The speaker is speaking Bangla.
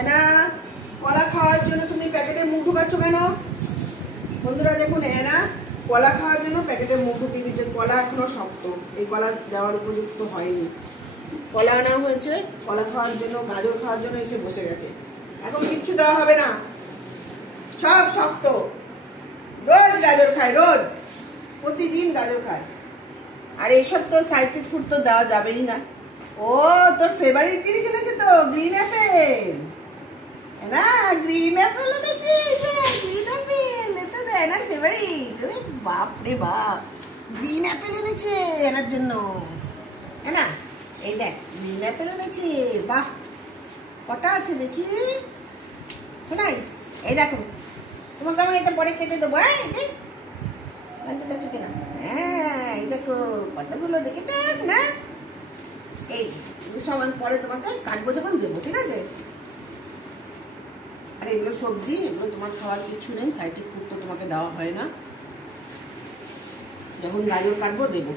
এনা কলা খাওয়ার জন্য তুমি প্যাকেটে মুখ ঢুকাচ্ছ কেন? বন্ধুরা দেখুন, এনা কলা খাওয়ার জন্য প্যাকেটে মুখ ঢুকিয়ে দিচ্ছে। কলা এখনো শক্ত, এই কলা দেওয়ার উপযুক্ত হয়নি। কলা আনা হয়েছে কলা খাওয়ার জন্য, গাজর খাওয়ার জন্য, এসে বসে গেছে। এখন কিচ্ছু দেওয়া হবে না, সব শক্ত। রোজ গাজর খায়, রোজ প্রতিদিন গাজর খায়। আর এইসব তো সাইট্রিক ফুড তো দেওয়া যাবেই না। ও তোর ফেভারিট জিনিস এনেছে তো, গ্রিন অ্যাপেল। না গ্রিন অ্যাপেল এনেছিস? গ্রিন অ্যাপেল এটা তো এনার ফেভারিট। আরে বাপ রে বাপ, গ্রিন অ্যাপেল এনেছে এনার জন্য। না এই দেখ, গ্রিন অ্যাপেল এনেছে। বাহ, কটা আছে দেখি। শোনাই, এই দেখো, তোমাকে আমি এটা পরে কেটে দেবো। হ্যাঁ জানতে চাচ্ছ কিনা? হ্যাঁ এই দেখো কতগুলো, দেখেছিস না? এই সব পরে তোমাকে কাটবো যখন দেবো, ঠিক আছে? আর এগুলো সবজি, এগুলো তোমার খাওয়ার কিছু নেই, সাইট্রিক ফুড তো তোমাকে দেওয়া হয় না। যখন গাজর কাটবো দেবো।